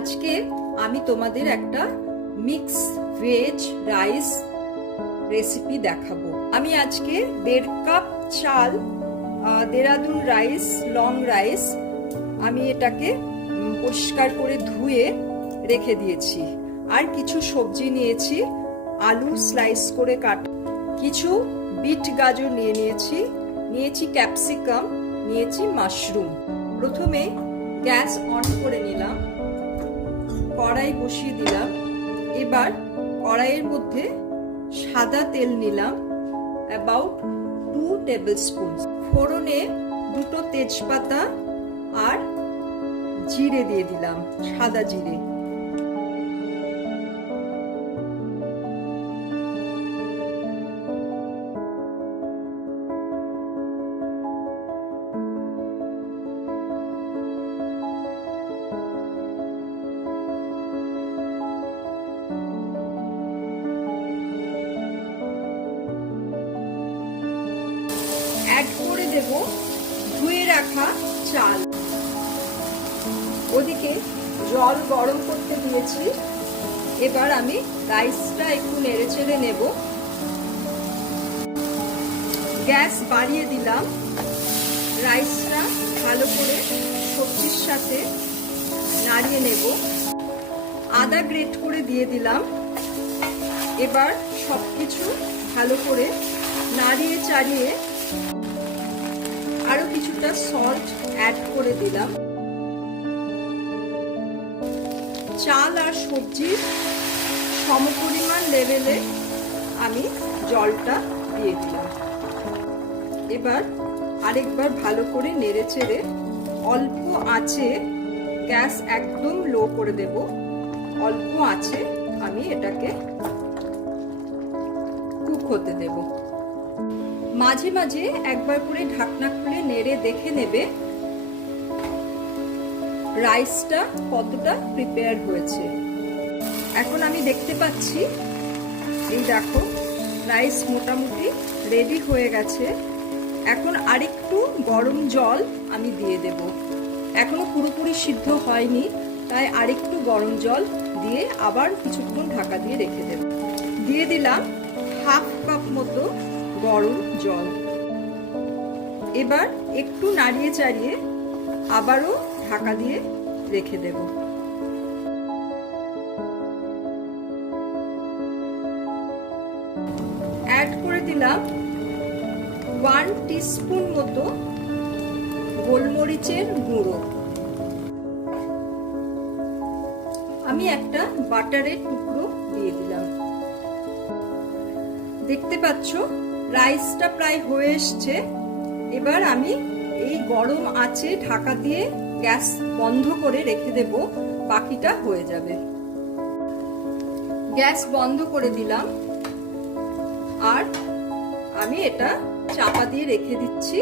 আজকে আমি তোমাদের একটা মিক্স ভেজ রাইস রেসিপি দেখাবো। আমি আজকে 1.5 কাপ চাল, দেরাদুন রাইস, লং রাইস, আমি এটাকে পরিষ্কার করে ধুয়ে রেখে দিয়েছি। আর কিছু সবজি নিয়েছি, আলু স্লাইস করে কাটা, কিছু বিট গাজর নিয়েছি ক্যাপসিকাম, নিয়েছি মাশরুম। প্রথমে গ্যাস অন করে নিলাম, কড়াই বসিয়ে দিলাম। এবার কড়াইয়ের মধ্যে সাদা তেল নিলাম, অ্যাবাউট 2 টেবিল স্পুন। ফোড়নে 2টো তেজপাতা আর জিরে দিয়ে দিলাম, সাদা জিরে। অ্যাড করে দেব ধুয়ে রাখা চাল। ওদিকে জল গরম করতে দিয়েছি। এবার আমি রাইসটা একটু নেড়েচেড়ে নেব। গ্যাস বাড়িয়ে দিলাম। রাইসটা ভালো করে সবজির সাথে নাড়িয়ে নেব। আদা গ্রেট করে দিয়ে দিলাম। এবার সবকিছু ভালো করে নাড়িয়ে চাড়িয়ে আরো কিছুটা সল্ট অ্যাড করে দিলাম। চাল আর সবজির সমপরিমাণ লেভেলে আমি জলটা দিয়ে দিলাম। এবার আরেকবার ভালো করে নেড়েচেড়ে অল্প আঁচে, গ্যাস একদম লো করে দেব, অল্প আঁচে আমি এটাকে কুক হতে দেব। মাঝে মাঝে একবার করে ঢাকনা খুলে নেড়ে দেখে নেবে রাইসটা কতটা প্রিপেয়ার হয়েছে। এখন আমি দেখতে পাচ্ছি, এই দেখো রাইস মোটামুটি রেডি হয়ে গেছে। এখন আরেকটু গরম জল আমি দিয়ে দেব। এখনো পুরোপুরি সিদ্ধ হয়নি, তাই আরেকটু গরম জল দিয়ে আবার কিছুক্ষণ ঢাকা দিয়ে রেখে দেব। দিয়ে দিলাম 1/2 কাপ মতো গরম জল। এবার একটু নাড়িয়ে চাড়িয়ে আবারও ঢাকা দিয়ে রেখে দেব। অ্যাড করে দিলাম 1 টিস্পুন মতো গোলমরিচের গুঁড়ো। আমি একটা বাটারের টুকরো দিয়ে দিলাম। দেখতে পাচ্ছ রাইসটা প্রায় হয়ে এসছে। এবার আমি এই গরম আঁচে ঢাকা দিয়ে গ্যাস বন্ধ করে রেখে দেব, বাকিটা হয়ে যাবে। গ্যাস বন্ধ করে দিলাম আর আমি এটা চাপা দিয়ে রেখে দিচ্ছি